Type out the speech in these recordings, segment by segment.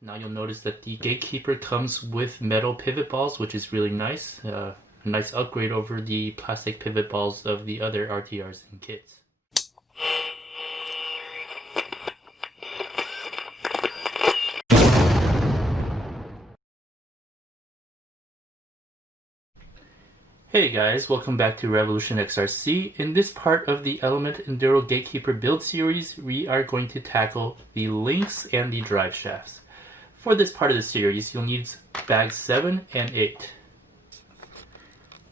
Now you'll notice that the Gatekeeper comes with metal pivot balls, which is really nice. A nice upgrade over the plastic pivot balls of the other RTRs and kits. Hey guys, welcome back to Revolution XRC. In this part of the Element Enduro Gatekeeper build series, we are going to tackle the links and the driveshafts. For this part of the series, you'll need bags 7 and 8.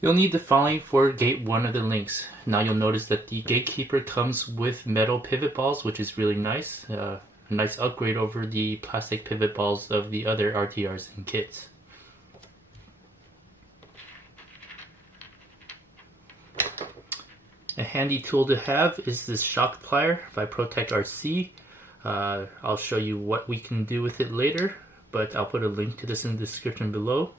You'll need the following for gate 1 of the links. Now you'll notice that the Gatekeeper comes with metal pivot balls, which is really nice. A nice upgrade over the plastic pivot balls of the other RTRs and kits. A handy tool to have is this shock plier by Protect RC. I'll show you what we can do with it later, but I'll put a link to this in the description below.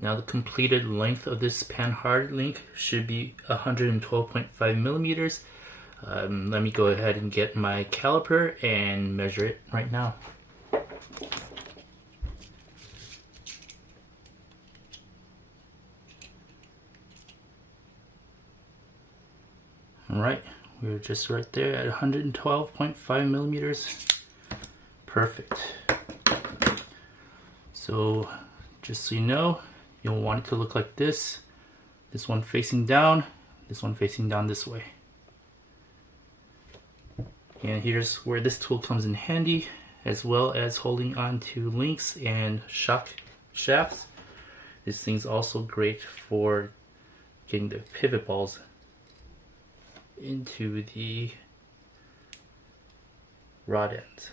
Now the completed length of this panhard link should be 112.5 millimeters. Let me go ahead and get my caliper and measure it right now. Alright, we're just right there at 112.5 millimeters. Perfect. So just so you know, you'll want it to look like this. This one facing down, this one facing down this way. And here's where this tool comes in handy, as well as holding on to links and shock shafts. This thing's also great for getting the pivot balls into the rod ends.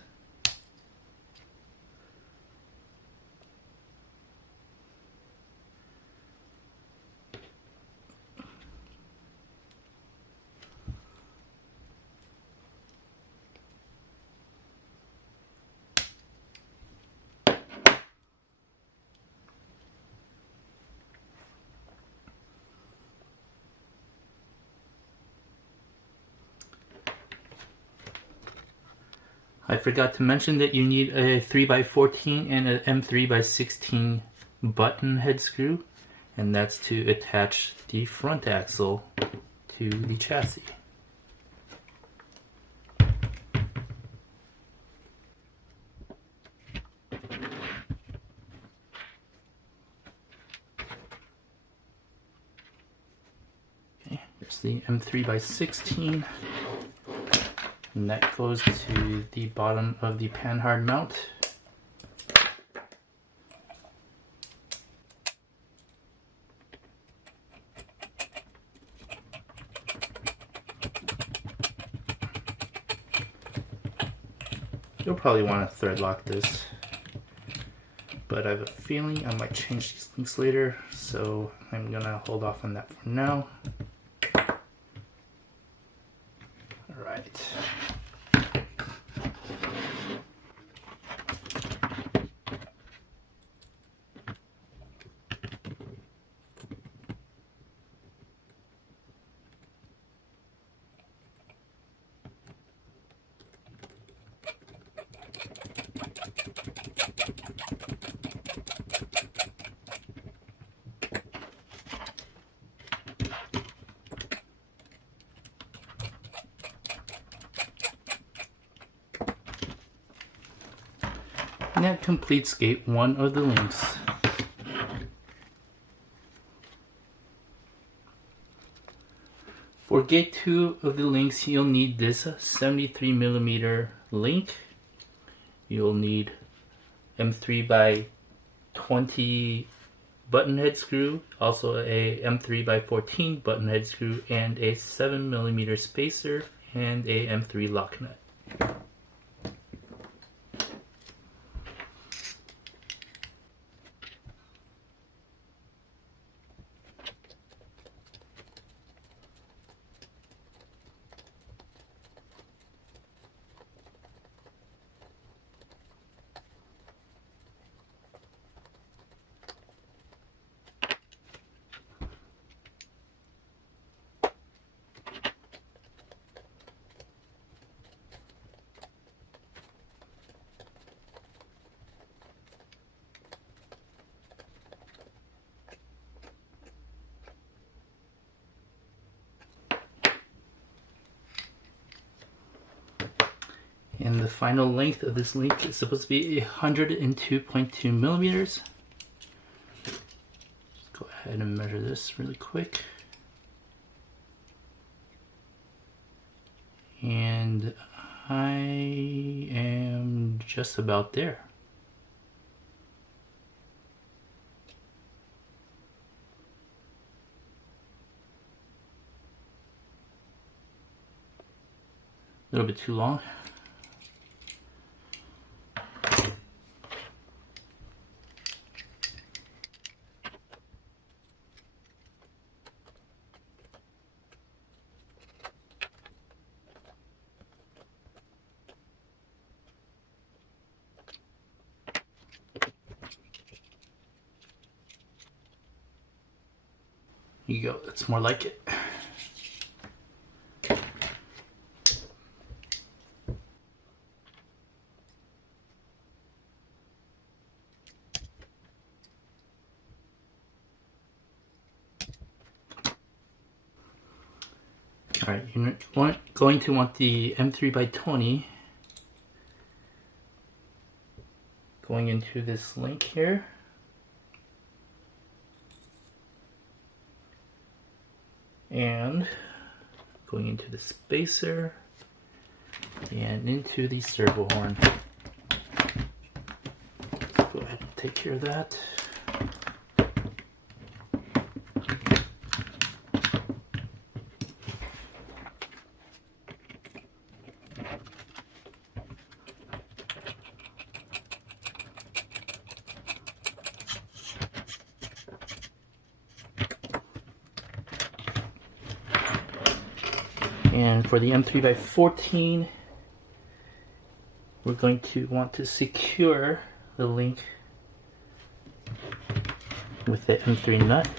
I forgot to mention that you need a 3x14 and an M3x16 button head screw, and that's to attach the front axle to the chassis. Okay, here's the M3x16. And that goes to the bottom of the panhard mount. You'll probably want to thread lock this, but I have a feeling I might change these links later, so I'm gonna hold off on that for now. Alright. And that completes gate 1 of the links. For gate 2 of the links, you'll need this 73mm link. You'll need M3 by 20 button head screw, also a M3 by 14 button head screw, and a 7mm spacer, and a M3 lock nut. And the final length of this link is supposed to be 102.2mm. Let's go ahead and measure this really quick. And I am just about there. A little bit too long. Here you go, that's more like it. Alright, you're going to want the M3 by 20 going into this link here. And going into the spacer and into the servo horn. Let's go ahead and take care of that. And for the M3 by 14, we're going to want to secure the link with the M3 nut.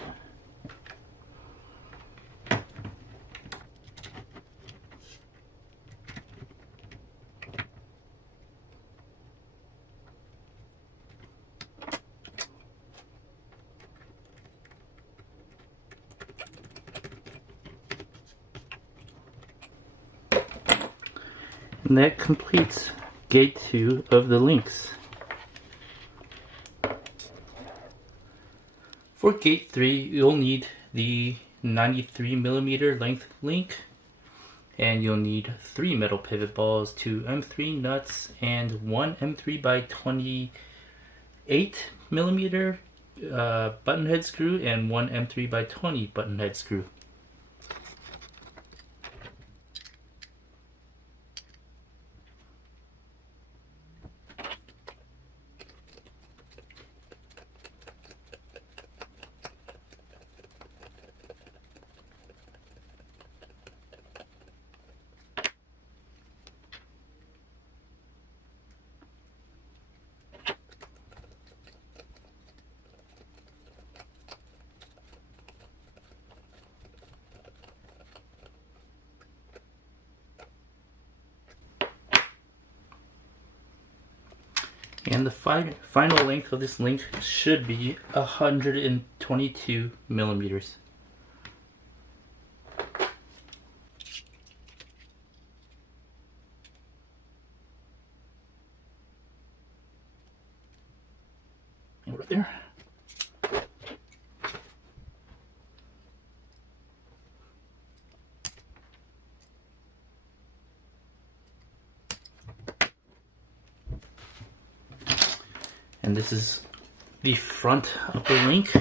And that completes gate 2 of the links. For gate 3, you'll need the 93mm length link, and you'll need 3 metal pivot balls, 2 M3 nuts, and 1 M3 by 28mm button head screw, and 1 M3 by 20 button head screw. And the final length of this link should be 122mm. And right there. And this is the front upper link.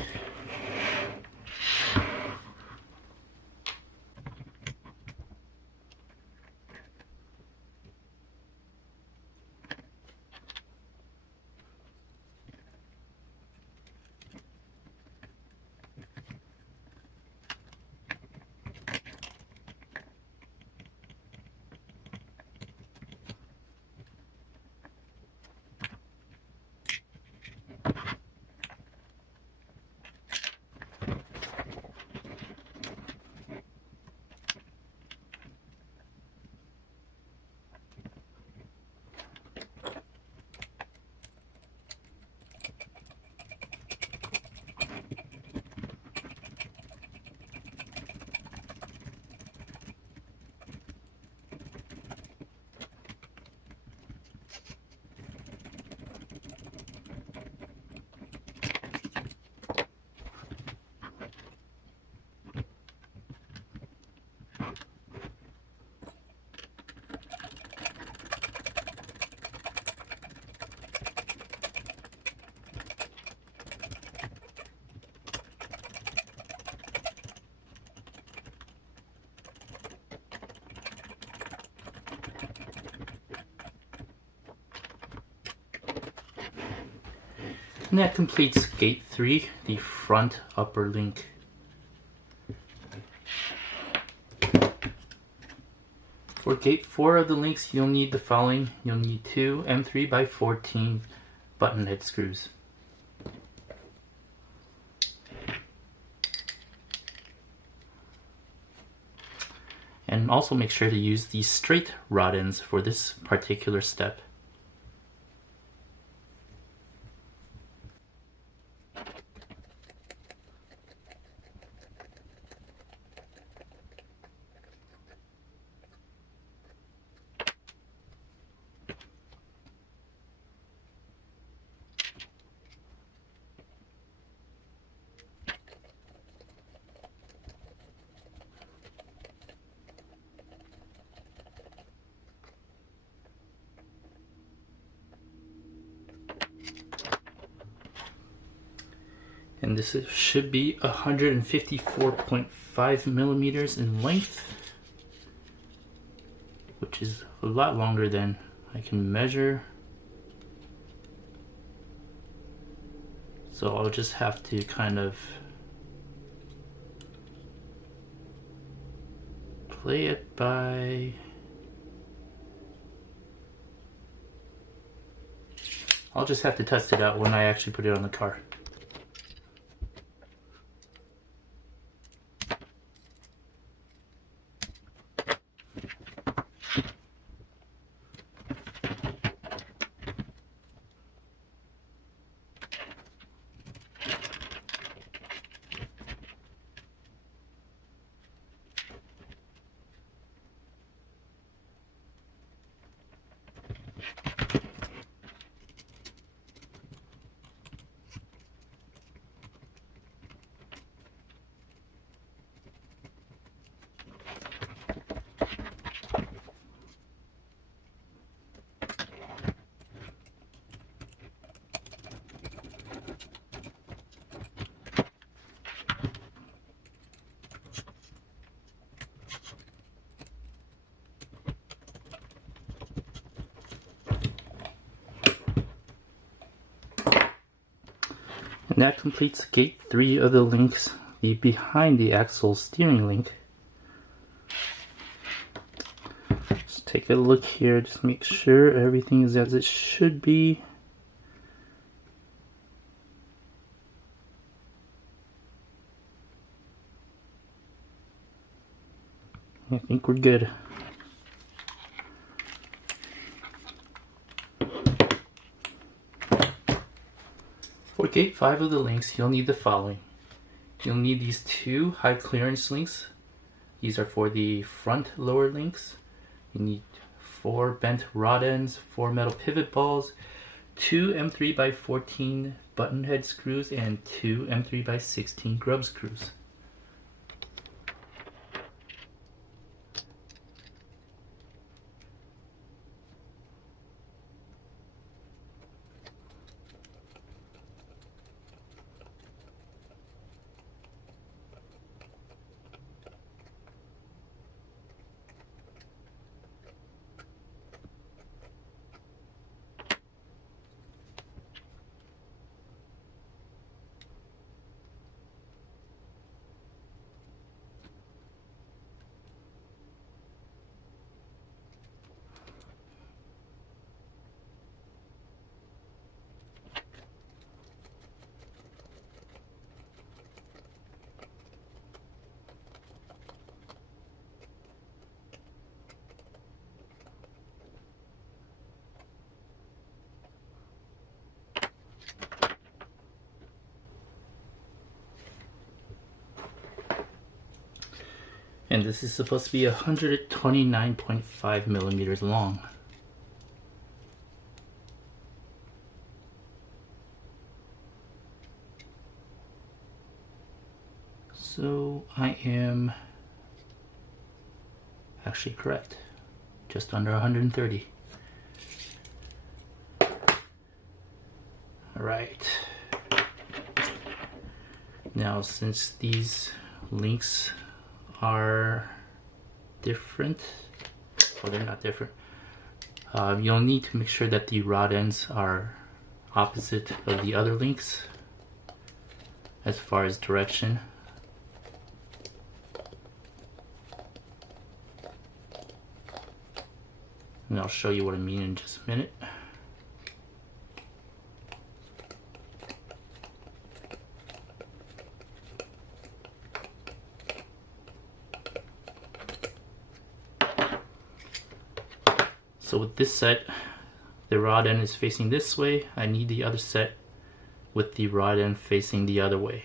And that completes gate 3, the front upper link. For gate 4 of the links, you'll need the following. You'll need 2 M3x14 button head screws. And also make sure to use the straight rod ends for this particular step. And this should be 154.5 millimeters in length, which is a lot longer than I can measure. So I'll just have to kind of play it by... I'll just have to test it out when I actually put it on the car. And that completes gate 3 of the links, the behind the axle steering link. Just take a look here, just make sure everything is as it should be. I think we're good. For gate 5 of the links, you'll need the following. You'll need these 2 high clearance links. These are for the front lower links. You need 4 bent rod ends, 4 metal pivot balls, 2 M3x14 button head screws, and 2 M3x16 grub screws. And this is supposed to be 129.5 millimeters long. So I am actually correct, just under 130. Alright, now since these links are different, well, they're not different, you'll need to make sure that the rod ends are opposite of the other links as far as direction. And I'll show you what I mean in just a minute. So with this set, the rod end is facing this way. I need the other set with the rod end facing the other way.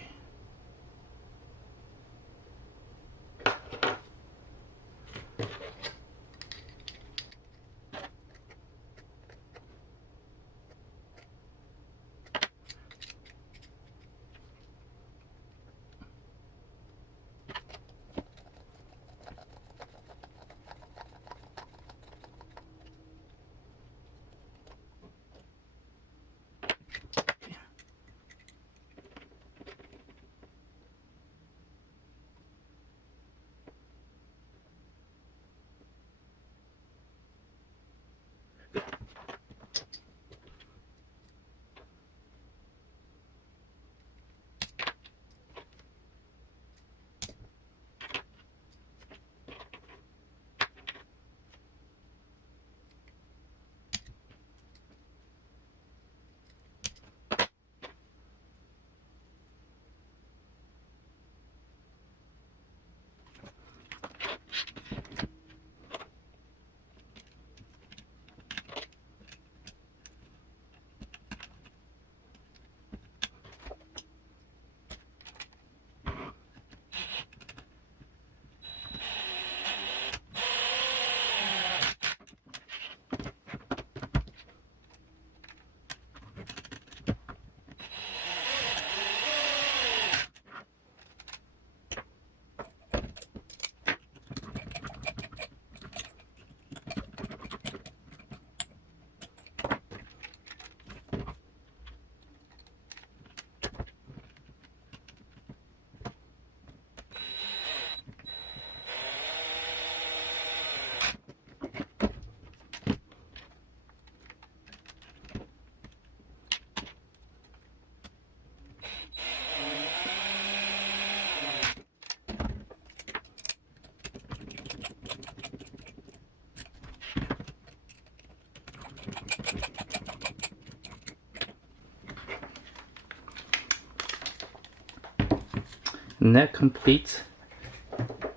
And that completes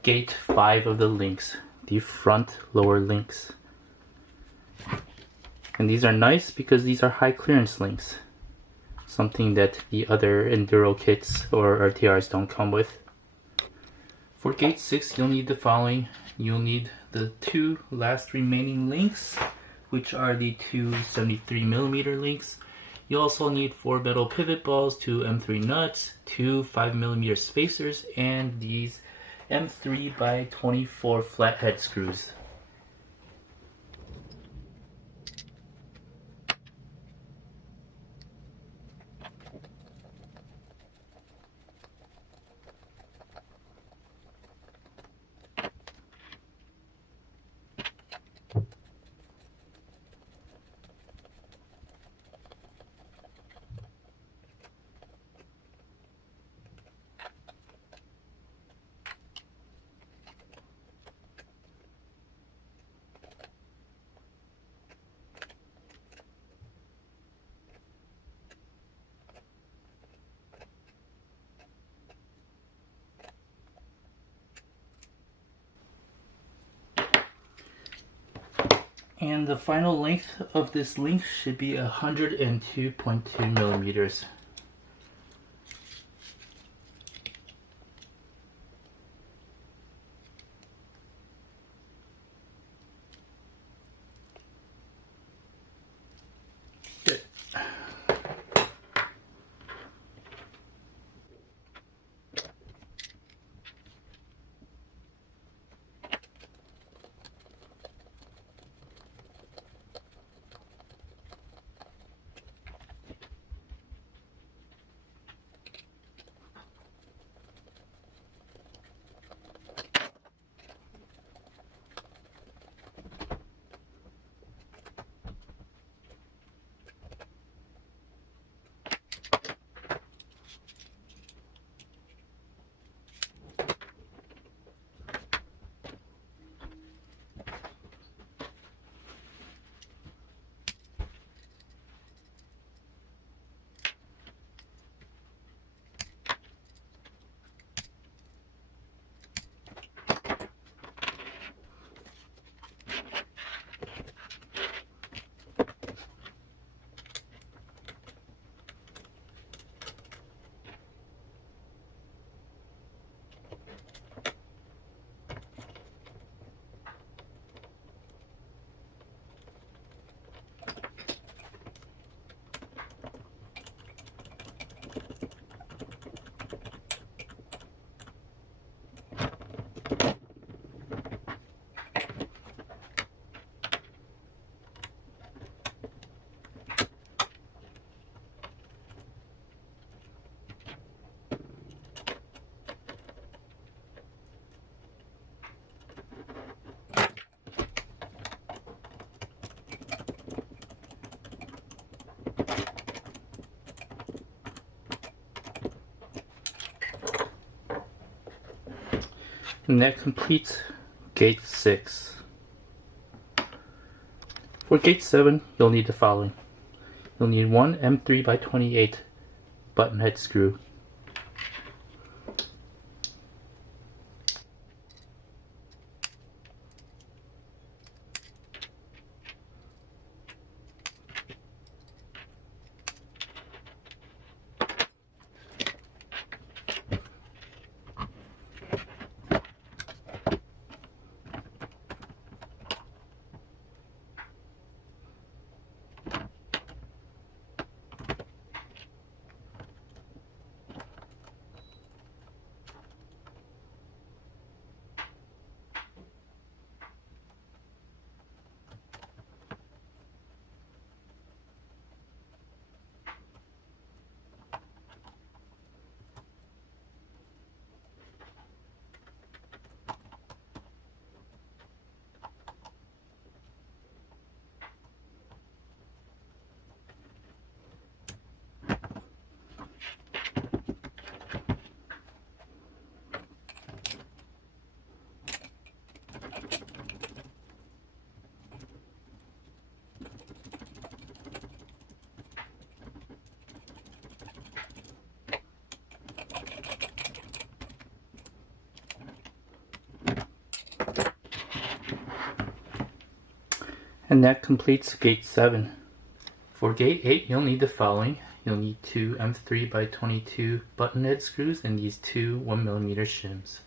gate 5 of the links, the front lower links. And these are nice because these are high clearance links, something that the other Enduro kits or RTRs don't come with. For gate 6, you'll need the following. You'll need the 2 last remaining links, which are the 2 73mm links. You also need 4 metal pivot balls, 2 M3 nuts, 2 5mm spacers, and these M3 by 24 flathead screws. And the final length of this link should be 102.2 millimeters. And that completes gate 6. For gate 7, you'll need the following. You'll need one M3 by 28 button head screw. And that completes gate 7. For gate 8, you'll need the following. You'll need two M3 by 22 button head screws and these two 1mm shims.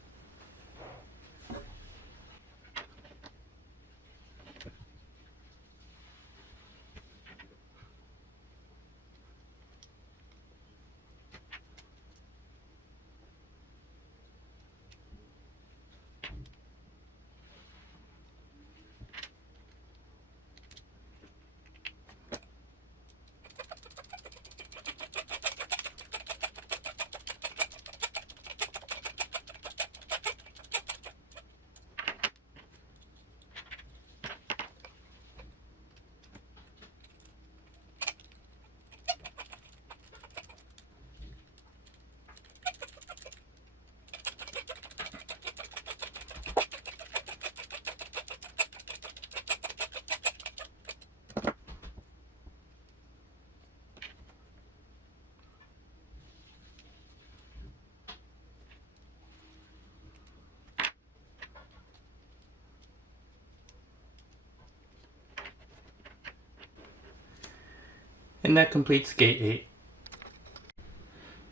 And that completes gate 8.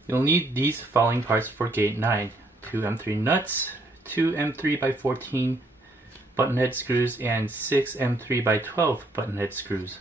You'll need these following parts for gate 9. Two M3 nuts, two M3 by 14 button head screws, and 6 M3 by 12 button head screws.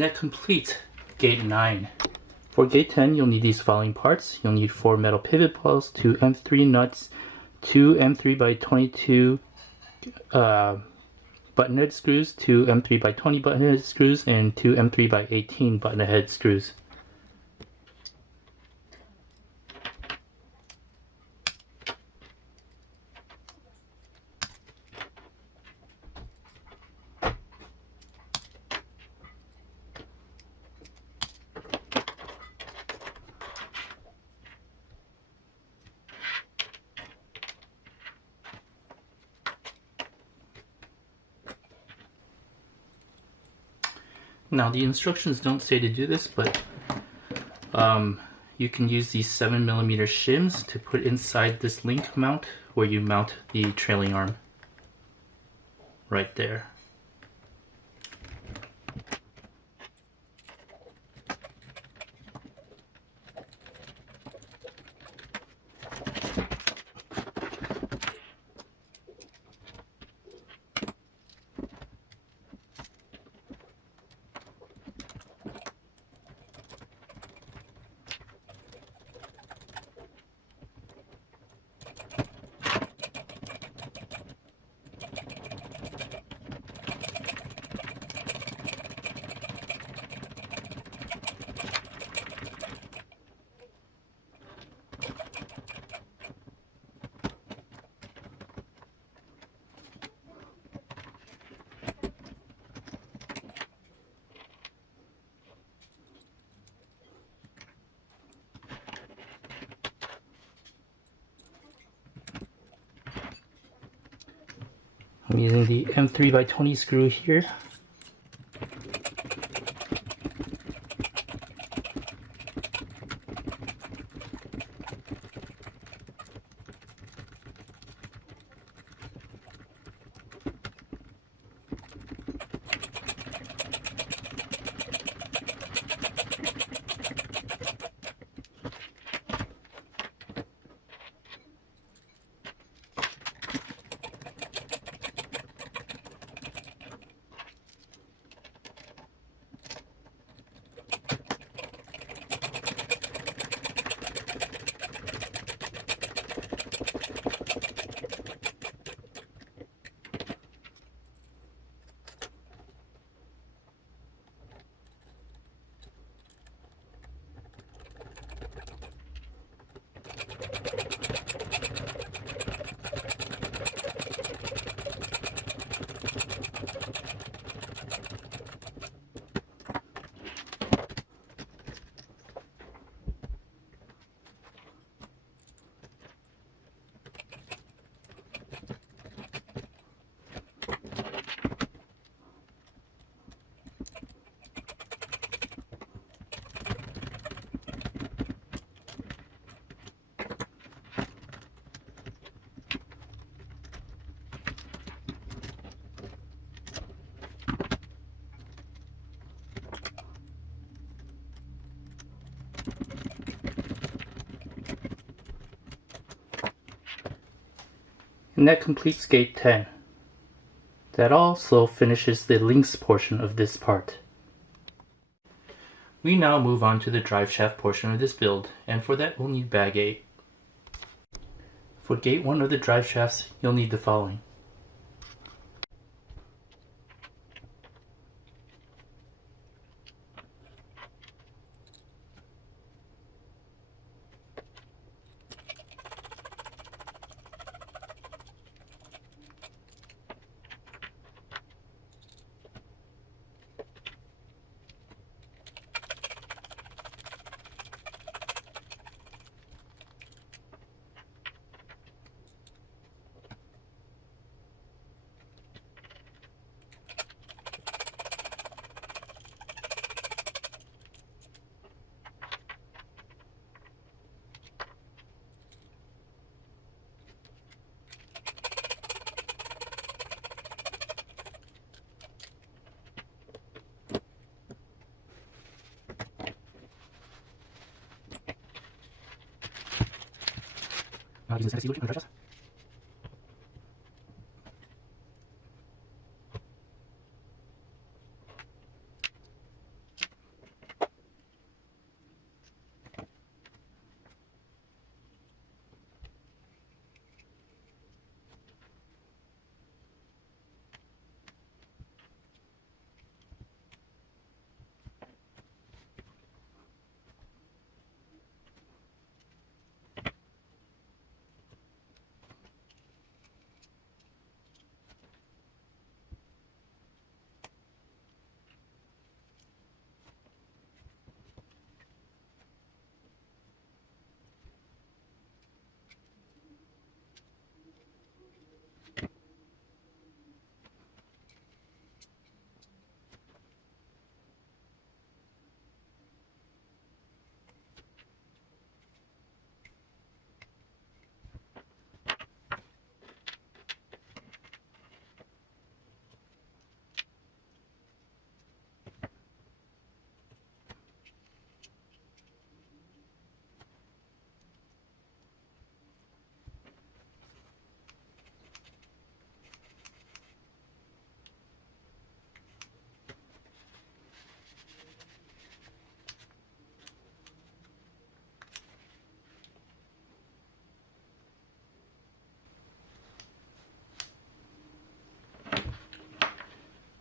And that completes gate 9. For gate 10, you'll need these following parts. You'll need 4 metal pivot balls, 2 M3 nuts, 2 M3 by 22 button-head screws, 2 M3 by 20 button-head screws, and 2 M3 by 18 button-head screws. Now the instructions don't say to do this, but you can use these 7mm shims to put inside this link mount where you mount the trailing arm. Right there. I'm using the M3 by 20 screw here. And that completes gate 10. That also finishes the links portion of this part. We now move on to the drive shaft portion of this build, and for that we'll need bag 8. For gate 1 of the drive shafts, you'll need the following.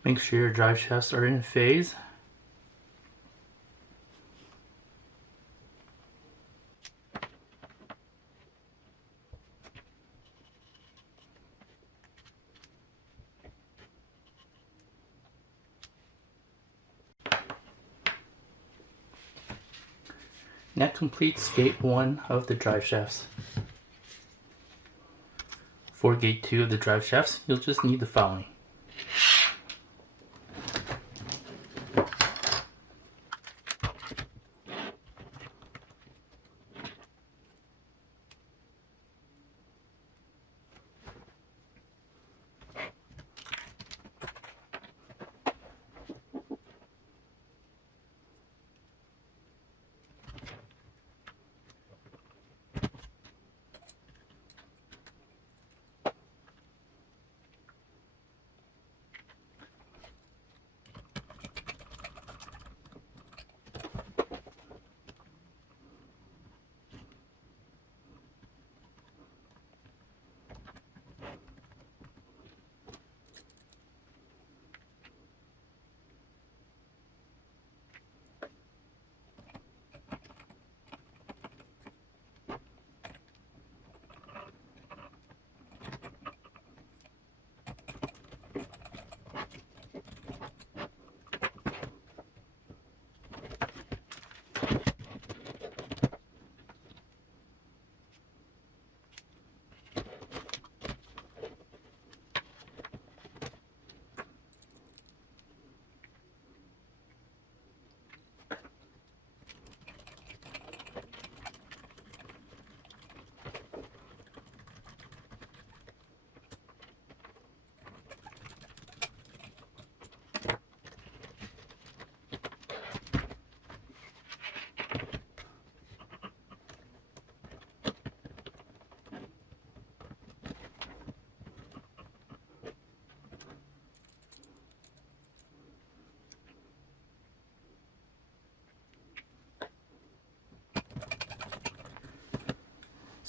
Make sure your drive shafts are in phase. That completes gate 1 of the drive shafts. For gate 2 of the drive shafts, you'll just need the following.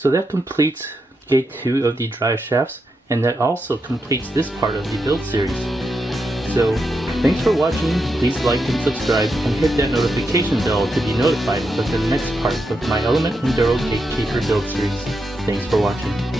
So that completes gate 2 of the drive shafts, and that also completes this part of the build series. So thanks for watching, please like and subscribe, and hit that notification bell to be notified of the next part of my Element Enduro Gatekeeper build series. Thanks for watching.